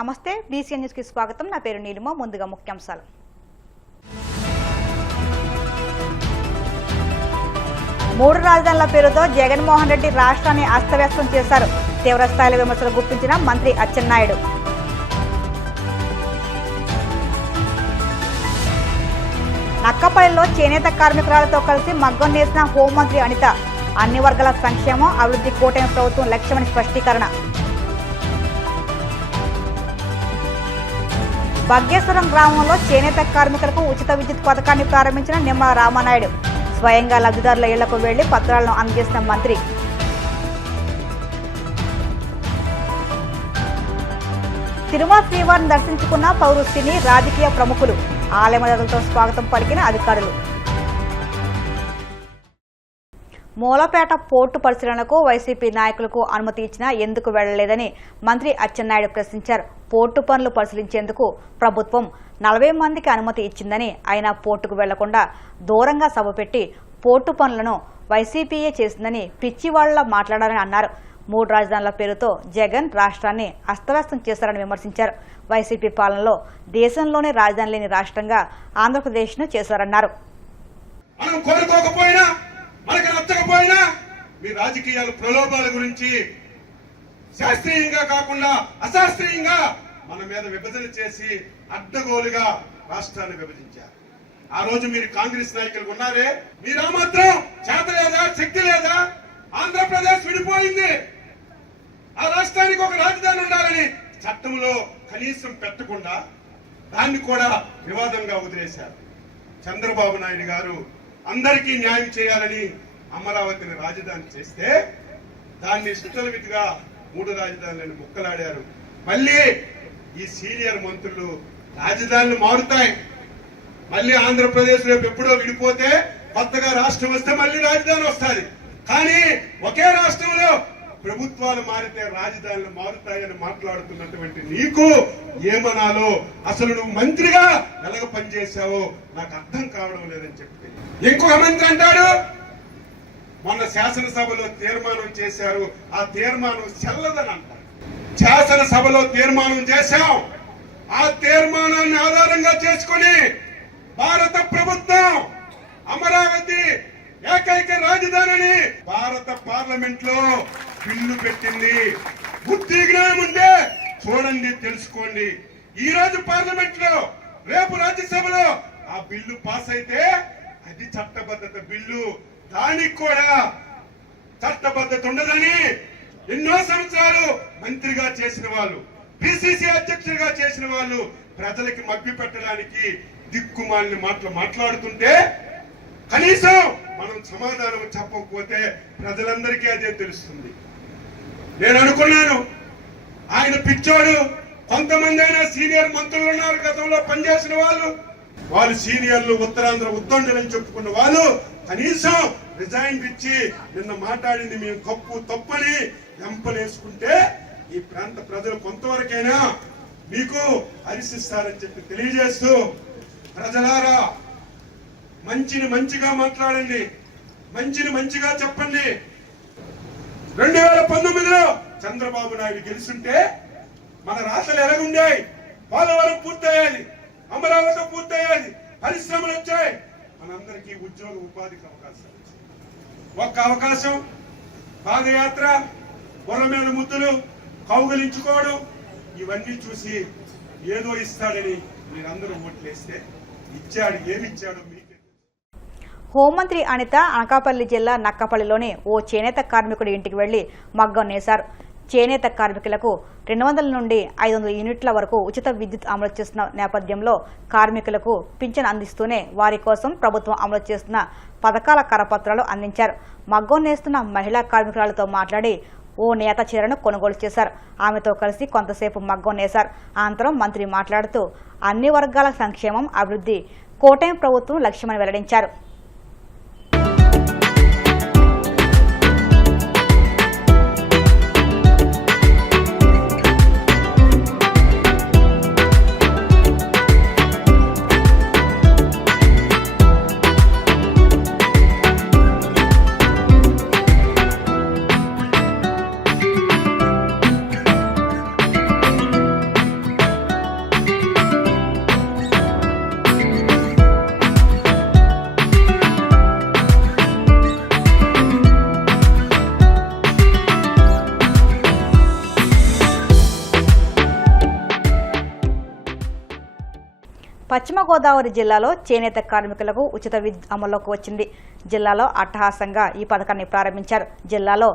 నమస్తే BCN news కి స్వాగతం. నా పేరు నీలిమ. ముందుగా ముఖ్యాంశాలు. మూడు రాజధానుల పేరుతో జగన్మోహన్ రెడ్డి రాష్ట్రాన్ని అస్తవ్యస్తం చేశారు. తీవ్ర స్థాయిలో విమర్శలు గుప్పించిన మంత్రి అచ్చెన్నాయుడు. నక్కపల్లిలో చేనేత కార్మికురాలతో కలిసి మగ్గం నేసిన హోంమంత్రి అనిత. అన్ని వర్గాల సంక్షేమం అభివృద్ధి కూటమి ప్రభుత్వం లక్ష్యమని స్పష్టీకరణ. భాగ్యేశ్వరం గ్రామంలో చేనేత కార్మికులకు ఉచిత విద్యుత్ పథకాన్ని ప్రారంభించిన నిమ్మల రామానాయుడు. స్వయంగా లబ్ధిదారుల ఇళ్లకు వెళ్లి పత్రాలను అందజేసిన మంత్రి. తిరుమల శ్రీవారిని దర్శించుకున్న పౌరు సినీ రాజకీయ ప్రముఖులు. ఆలయమర్యాదలతో స్వాగతం పలికిన అధికారులు. మూలపేట పోర్టు పరిశీలనకు వైసీపీ నాయకులకు అనుమతి ఇచ్చినా ఎందుకు వెళ్లలేదని మంత్రి అచ్చెన్నాయుడు ప్రశ్నించారు. పోర్టు పనులు పరిశీలించేందుకు ప్రభుత్వం 40 మందికి అనుమతి ఇచ్చిందని, అయినా పోర్టుకు వెళ్లకుండా దూరంగా సభ పెట్టి పోర్టు పనులను వైసీపీయే చేసిందని పిచ్చివాళ్లా మాట్లాడారని అన్నారు. మూడు రాజధానుల పేరుతో జగన్ రాష్ట్రాన్ని అస్తవ్యస్తం చేశారని విమర్శించారు. వైసీపీ పాలనలో దేశంలోనే రాజధాని లేని రాష్ట్రంగా ఆంధ్రప్రదేశ్ను చేశారన్నారు. మనకు నచ్చకపోయినా మీ రాజకీయాలు ప్రలోభాల గురించి శాస్త్రీయంగా కాకుండా అశాస్త్రీయంగా మన మీద విభజన చేసి అడ్డగోలుగా రాష్ట్రాన్ని విభజించారు. ఆ రోజు మీరు కాంగ్రెస్ నాయకులు ఉన్నారే, మీరా మాత్రం చేత లేదా, శక్తి లేదా? ఆంధ్రప్రదేశ్ విడిపోయింది, ఆ రాష్ట్రానికి ఒక రాజధాని ఉండాలని చట్టంలో కనీసం పెట్టకుండా దాన్ని కూడా వివాదంగా వదిలేశారు. చంద్రబాబు నాయుడు గారు అందరికీ న్యాయం చేయాలని అమరావతిని రాజధాని చేస్తే దాన్ని సుచలవిధిగా మూడు రాజధానులను ముక్కలాడారు. మళ్ళీ ఈ సీనియర్ మంత్రులు రాజధానులు మారుతాయి, మళ్ళీ ఆంధ్రప్రదేశ్ రేపు ఎప్పుడో విడిపోతే కొత్తగా రాష్ట్రం వస్తే మళ్ళీ రాజధాని వస్తుంది. కానీ ఒకే రాష్ట్రంలో ప్రభుత్వాలు మారితే రాజధానులు మారుతాయని మాట్లాడుతున్నటువంటి నీకు ఏమనాలో, అసలు నువ్వు మంత్రిగా ఎలాగ పనిచేశావో నాకు అర్థం కావడం లేదని చెప్పి ఇంకొక మంత్రి అంటాడు, మొన్న శాసనసభలో తీర్మానం చేశారు, ఆ తీర్మానం చెల్లదని అంటారు. శాసనసభలో తీర్మానం చేశాం, ఆ తీర్మానాన్ని ఆధారంగా చేసుకుని భారత ప్రభుత్వం అమరావతి ఏకైక రాజధానిని భారత పార్లమెంట్ లో బిల్లు పెట్టింది. బుద్ధి జ్ఞానం ఉంటే చూడండి, తెలుసుకోండి. ఈ రోజు పార్లమెంట్ లో, రేపు రాజ్యసభలో ఆ బిల్లు పాస్ అయితే అది చట్టబద్ధత బిల్లు. దానికి కూడా చట్టబద్ధత ఉండదని ఎన్నో సంవత్సరాలు మంత్రిగా చేసిన వాళ్ళు, పిసిసి అధ్యక్షుడిగా చేసిన వాళ్ళు ప్రజలకి మభ్య పెట్టడానికి దిక్కుమాలిన మాటలు మాట్లాడుతుంటే కనీసం మనం సమాధానం చెప్పకపోతే ప్రజలందరికీ అదే తెలుస్తుంది. నేను అనుకున్నాను ఆయన పిచ్చోడు, కొంతమంది అయినా సీనియర్ మంత్రులు ఉన్నారు గతంలో పనిచేసిన వాళ్ళు సీనియర్లు, ఉత్తరాంధ్ర ఉద్దండులని చెప్పుకున్న వాళ్ళు కనీసం రిజైన్ ఇచ్చి నిన్న మాట్లాడింది మేము తప్పని ఎంపలేసుకుంటే ఈ ప్రాంత ప్రజలు కొంతవరకైనా మీకు హర్షిస్తారని చెప్పి తెలియజేస్తూ, ప్రజలారా మంచిని మంచిగా మాట్లాడండి, మంచిని మంచిగా చెప్పండి. 2019లో చంద్రబాబు నాయుడు గెలుస్తుంటే మన రాష్ట్రాలు ఎలాగుండాయి? పోలవరం పూర్తయ్యాలి, అమరావతి పూర్తయ్యాలి, పరిశ్రమలు వచ్చాయి, మనందరికీ ఉద్యోగ ఉపాధికి అవకాశాలు వచ్చాయి. ఒక్క అవకాశం పాదయాత్ర, బుర్ర మీద ముద్దులు, కౌగలించుకోవడం, ఇవన్నీ చూసి ఏదో ఇస్తాడని మీరందరూ ఓట్లేస్తే ఇచ్చాడు. ఏమిచ్చాడో మీకు. హోంమంత్రి అనిత అనకాపల్లి జిల్లా నక్కపల్లిలోని ఓ చేనేత కార్మికుడి ఇంటికి వెళ్లి మగ్గం నేశారు. చేనేత కార్మికులకు 200 నుండి 500 యూనిట్ల వరకు ఉచిత విద్యుత్ అమలు చేస్తున్న నేపథ్యంలో కార్మికులకు పింఛన్ అందిస్తూనే వారి కోసం ప్రభుత్వం అమలు చేస్తున్న పథకాల కరపత్రాలు అందించారు. మగ్గం నేస్తున్న మహిళా కార్మికురాలతో మాట్లాడి ఓ నేత చీరను కొనుగోలు చేశారు. ఆమెతో కలిసి కొంతసేపు మగ్గం నేశారు. అనంతరం మంత్రి మాట్లాడుతూ అన్ని వర్గాల సంక్షేమం అభివృద్ధి కూటమి ప్రభుత్వం లక్ష్యమని వెల్లడించారు. పశ్చిమ గోదావరి జిల్లాలో చేనేత కార్మికులకు ఉచిత విద్యుత్ అమల్లోకి వచ్చింది. జిల్లాలో అట్టహాసంగా ఈ పథకాన్ని ప్రారంభించారు. జిల్లాలో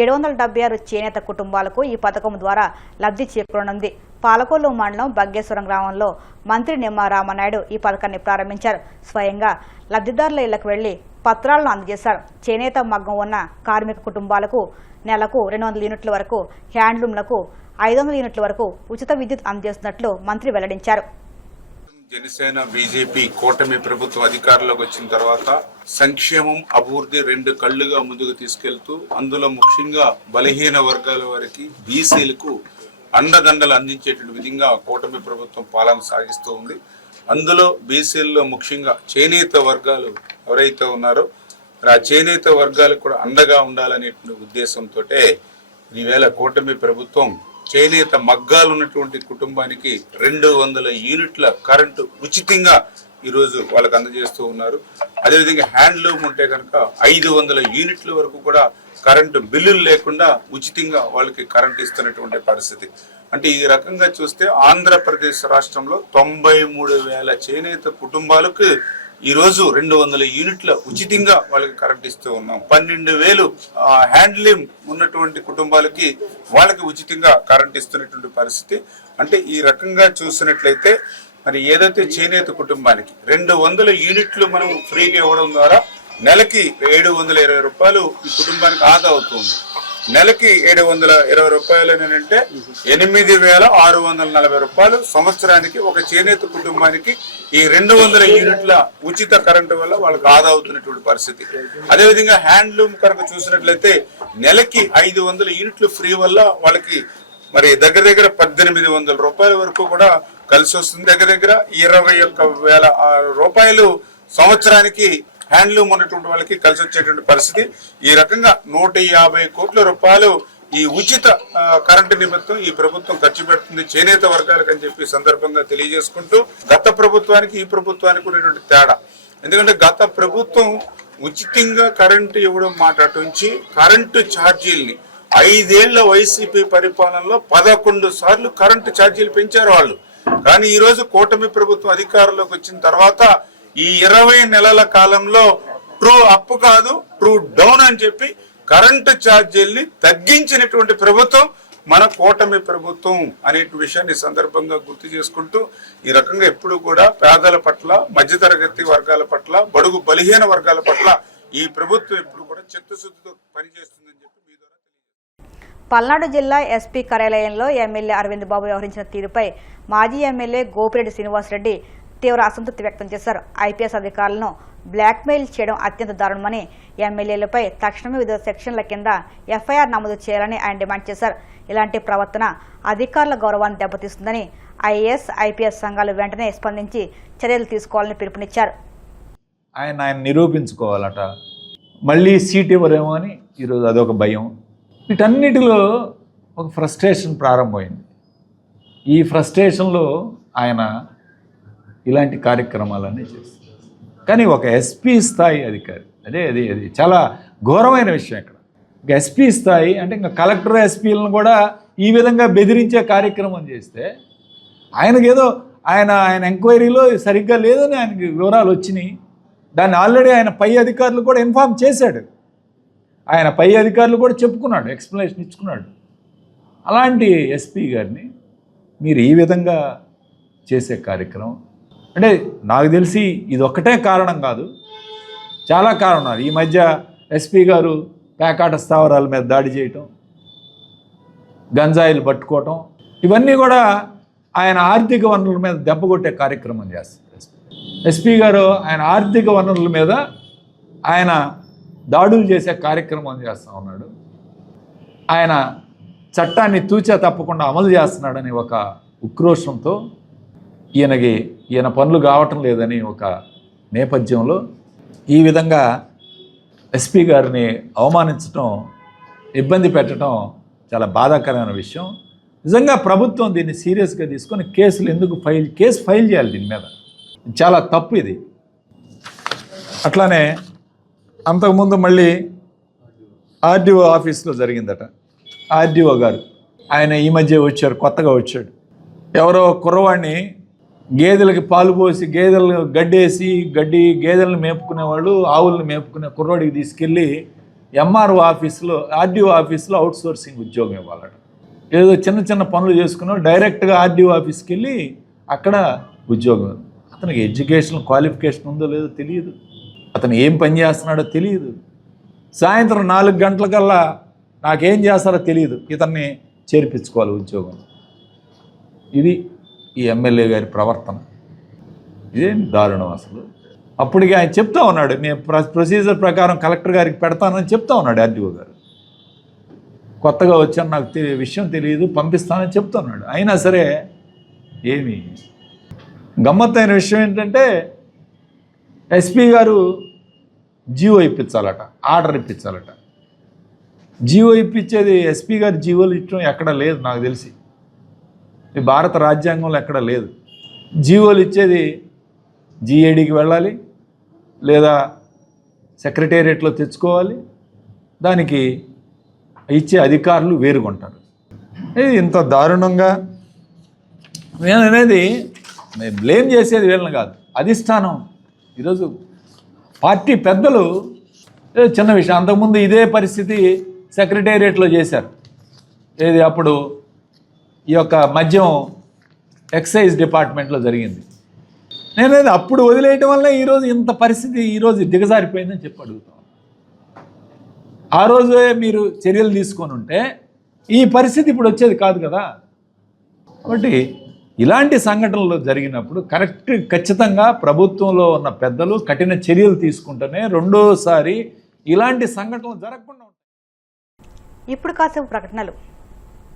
776 చేనేత కుటుంబాలకు ఈ పథకం ద్వారా లబ్ధి చేకూరనుంది. పాలకొల్లు మండలం బగ్గేశ్వరం గ్రామంలో మంత్రి నిమ్మా రామనాయుడు ఈ పథకాన్ని ప్రారంభించారు. స్వయంగా లబ్ధిదారుల ఇళ్లకు వెళ్లి పత్రాలను అందజేశారు. చేనేత మగ్గం ఉన్న కార్మిక కుటుంబాలకు నెలకు 200 యూనిట్ల వరకు, హ్యాండ్లూమ్లకు 500 యూనిట్ల వరకు ఉచిత విద్యుత్ అందజేస్తున్నట్లు మంత్రి వెల్లడించారు. జనసేన బీజేపీ కూటమి ప్రభుత్వం అధికారంలోకి వచ్చిన తర్వాత సంక్షేమం అభివృద్ధి రెండు కళ్లుగా ముందుకు తీసుకెళ్తూ అందులో ముఖ్యంగా బలహీన వర్గాల వారికి బీసీలకు అండదండలు అందించేటువంటి విధంగా కూటమి ప్రభుత్వం పాలన సాగిస్తూ ఉంది. అందులో బీసీల్లో ముఖ్యంగా చేనేత వర్గాలు ఎవరైతే ఉన్నారో ఆ చేనేత వర్గాలకు కూడా అండగా ఉండాలనేటువంటి ఉద్దేశంతో ఈవేళ కూటమి ప్రభుత్వం చేనేత మగ్గాలు ఉన్నటువంటి కుటుంబానికి 200 యూనిట్ల కరెంటు ఉచితంగా ఈరోజు వాళ్ళకి అందజేస్తూ ఉన్నారు. అదేవిధంగా హ్యాండ్లూమ్ ఉంటే కనుక 500 యూనిట్ల వరకు కూడా కరెంటు బిల్లులు లేకుండా ఉచితంగా వాళ్ళకి కరెంటు ఇస్తున్నటువంటి పరిస్థితి. అంటే ఈ రకంగా చూస్తే ఆంధ్రప్రదేశ్ రాష్ట్రంలో 93,000 చేనేత కుటుంబాలకు ఈరోజు 200 యూనిట్ల ఉచితంగా వాళ్ళకి కరెంట్ ఇస్తూ ఉన్నాం. 12,000 హ్యాండ్లూమ్ ఉన్నటువంటి కుటుంబాలకి వాళ్ళకి ఉచితంగా కరెంట్ ఇస్తున్నటువంటి పరిస్థితి. అంటే ఈ రకంగా చూసినట్లయితే మరి ఏదైతే చేనేత కుటుంబానికి 200 యూనిట్లు మనం ఫ్రీగా ఇవ్వడం ద్వారా నెలకి 720 రూపాయలు ఈ కుటుంబానికి ఆదా అవుతుంది. నెలకి 720 రూపాయలు అంటే 8,640 రూపాయలు సంవత్సరానికి ఒక చేనేత కుటుంబానికి ఈ 200 యూనిట్ల ఉచిత కరెంటు వల్ల వాళ్ళకి ఆదా అవుతున్నటువంటి పరిస్థితి. అదేవిధంగా హ్యాండ్లూమ్ కనుక చూసినట్లయితే నెలకి 500 యూనిట్లు ఫ్రీ వల్ల వాళ్ళకి మరి దగ్గర 1,800 రూపాయల వరకు కూడా కలిసి వస్తుంది. దగ్గర 21,000 రూపాయలు సంవత్సరానికి హ్యాండ్లూమ్ ఉన్నటువంటి వాళ్ళకి కలిసి వచ్చేటువంటి పరిస్థితి. ఈ రకంగా 150 కోట్ల రూపాయలు ఈ ఉచిత కరెంటు నిమిత్తం ఈ ప్రభుత్వం ఖర్చు పెడుతుంది చేనేత వర్గాలకు అని చెప్పి సందర్భంగా తెలియజేసుకుంటూ గత ప్రభుత్వానికి ఈ ప్రభుత్వానికి ఉన్నటువంటి తేడా. ఎందుకంటే గత ప్రభుత్వం ఉచితంగా కరెంటు ఇవ్వడం మాట అటుంచి కరెంటు ఛార్జీల్ని 5 ఏళ్ల వైసీపీ పరిపాలనలో 11 సార్లు కరెంటు ఛార్జీలు పెంచారు వాళ్ళు. కానీ ఈ రోజు కూటమి ప్రభుత్వం అధికారంలోకి వచ్చిన తర్వాత ఈ 20 నెలల కాలంలో ట్రూ అప్ కాదు ట్రూ డౌన్ అని చెప్పి కరెంటు ఛార్జీల్ని తగ్గించినటువంటి ప్రభుత్వం మన కూటమి ప్రభుత్వం అనే విషయాన్ని సందర్భంగా గుర్తు చేసుకుంటూ ఈ రకంగా ఎప్పుడు కూడా పేదల పట్ల, మధ్యతరగతి వర్గాల పట్ల, బడుగు బలహీన వర్గాల పట్ల ఈ ప్రభుత్వం ఎప్పుడు కూడా చిత్తశుద్ధితో పనిచేస్తుందని చెప్పి మీ ద్వారా పల్నాడు జిల్లా ఎస్పీ కార్యాలయంలో ఎమ్మెల్యే అరవింద్ బాబు వ్యవహరించిన తీరుపై మాజీ ఎమ్మెల్యే గోపిరెడ్డి శ్రీనివాసరెడ్డి తీవ్ర అసంతృప్తి వ్యక్తం చేశారు. ఐపీఎస్ అధికారులను బ్లాక్మెయిల్ చేయడం అత్యంత దారుణమని, ఎమ్మెల్యేలపై తక్షణమే వివిధ సెక్షన్ల కింద ఎఫ్ఐఆర్ నమోదు చేయాలని ఆయన డిమాండ్ చేశారు. ఇలాంటి ప్రవర్తన అధికారుల గౌరవాన్ని దెబ్బతీస్తుందని ఐఏఎస్, ఐపీఎస్ సంఘాలు వెంటనే స్పందించి చర్యలు తీసుకోవాలని పిలుపునిచ్చారు. ఆయన నిరూపించుకోవాలట, మళ్ళీ సీట్ ఇవ్వరేమో అని ఈరోజు అదొక భయం. వీటన్నిటిలో ఒక ఫ్రస్ట్రేషన్ ప్రారంభమైంది. ఈ ఫ్రస్ట్రేషన్లో ఆయన ఇలాంటి కార్యక్రమాలన్నీ చేస్తారు. కానీ ఒక ఎస్పీ స్థాయి అధికారి, అది చాలా ఘోరమైన విషయం. ఇక్కడ ఇంకా ఎస్పీ స్థాయి అంటే ఇంకా కలెక్టర్, ఎస్పీలను కూడా ఈ విధంగా బెదిరించే కార్యక్రమం చేస్తే ఆయనకేదో ఆయన ఎంక్వైరీలో సరిగ్గా లేదని ఆయనకి వివరాలు వచ్చినాయి. దాన్ని ఆల్రెడీ ఆయన పై అధికారులు కూడా ఇన్ఫార్మ్ చేశాడు. ఆయన పై అధికారులు కూడా చెప్పుకున్నాడు, ఎక్స్ప్లెనేషన్ ఇచ్చుకున్నాడు. అలాంటి ఎస్పీ గారిని మీరు ఈ విధంగా చేసే కార్యక్రమం అంటే నాకు తెలిసి ఇది ఒక్కటే కారణం కాదు, చాలా కారణాలు. ఈ మధ్య ఎస్పీ గారు పేకాట స్థావరాల మీద దాడి చేయటం, గంజాయిలు పట్టుకోవటం, ఇవన్నీ కూడా ఆయన ఆర్థిక వనరుల మీద దెబ్బ కొట్టే కార్యక్రమం చేస్తారు. ఎస్పీ గారు ఆయన ఆర్థిక వనరుల మీద ఆయన దాడులు చేసే కార్యక్రమం చేస్తూ ఉన్నాడు. ఆయన చట్టాన్ని తూచా తప్పకుండా అమలు చేస్తున్నాడని ఒక ఉక్రోషంతో ఈయన పనులు కావటం లేదని ఒక నేపథ్యంలో ఈ విధంగా ఎస్పీ గారిని అవమానించడం, ఇబ్బంది పెట్టడం చాలా బాధాకరమైన విషయం. నిజంగా ప్రభుత్వం దీన్ని సీరియస్గా తీసుకొని కేసు ఫైల్ చేయాలి దీని మీద. చాలా తప్పు ఇది. అట్లానే అంతకుముందు మళ్ళీ ఆర్డీఓ ఆఫీస్లో జరిగిందట. ఆర్డీఓ గారు ఆయన ఈ మధ్య వచ్చారు, కొత్తగా వచ్చాడు. ఎవరో కుర్రవాడిని గేదెలకి పాలు పోసి గేదెలు గడ్డేసి గేదెలను మేపుకునేవాళ్ళు ఆవులను మేపుకునే కుర్రోడికి తీసుకెళ్ళి ఎంఆర్ఓ ఆఫీస్లో ఆర్డీఓ ఆఫీస్లో అవుట్ సోర్సింగ్ ఉద్యోగం ఇవ్వాలట. ఏదో చిన్న చిన్న పనులు చేసుకున్నావు డైరెక్ట్గా ఆర్డీఓ ఆఫీస్కి వెళ్ళి అక్కడ ఉద్యోగం. అతనికి ఎడ్యుకేషన్ క్వాలిఫికేషన్ ఉందో లేదో తెలియదు, అతను ఏం పని చేస్తున్నాడో తెలియదు. సాయంత్రం 4 గంటలకల్లా నాకేం చేస్తారో తెలియదు, ఇతన్ని చేర్పించుకోవాలి ఉద్యోగం. ఇది ఈ ఎమ్మెల్యే గారి ప్రవర్తన. ఇదేం దారుణం అసలు. అప్పటికి ఆయన చెప్తా ఉన్నాడు, నేను ప్రొసీజర్ ప్రకారం కలెక్టర్ గారికి పెడతానని చెప్తా ఉన్నాడు ఆర్డీఓ గారు. కొత్తగా వచ్చాను, నాకు విషయం తెలియదు, పంపిస్తానని చెప్తున్నాడు. అయినా సరే ఏమి గమ్మత్తైన విషయం ఏంటంటే ఎస్పీ గారు జీవో ఇప్పించాలట, ఆర్డర్ ఇప్పించాలట. జీవో ఇప్పించేది ఎస్పీ గారు జీవోలు ఇచ్చడం ఎక్కడ లేదు నాకు తెలిసి, ఈ భారత రాజ్యాంగంలో ఎక్కడ లేదు. జీవోలు ఇచ్చేది జీఏడీకి వెళ్ళాలి లేదా సెక్రటేరియట్లో తెచ్చుకోవాలి, దానికి ఇచ్చే అధికారులు వేరుగుంటారు. ఇది ఇంత దారుణంగా నేను అనేది బ్లేమ్ చేసేది వీళ్ళని కాదు, అధిష్టానం. ఈరోజు పార్టీ పెద్దలు చిన్న విషయం, అంతకుముందు ఇదే పరిస్థితి సెక్రటేరియట్లో చేశారు. ఏది అప్పుడు ఈ యొక్క మద్యం ఎక్సైజ్ డిపార్ట్మెంట్లో జరిగింది. నేనేది అప్పుడు వదిలేయటం వల్ల ఈరోజు ఇంత పరిస్థితి ఈరోజు దిగజారిపోయిందని చెప్పి అడుగుతాం. ఆ రోజే మీరు చర్యలు తీసుకొని ఉంటే ఈ పరిస్థితి ఇప్పుడు వచ్చేది కాదు కదా. కాబట్టి ఇలాంటి సంఘటనలు జరిగినప్పుడు ఖచ్చితంగా ప్రభుత్వంలో ఉన్న పెద్దలు కఠిన చర్యలు తీసుకుంటేనే రెండోసారి ఇలాంటి సంఘటనలు జరగకుండా ఉంటాయి. ఇప్పుడు కాసేపు ప్రకటనలు.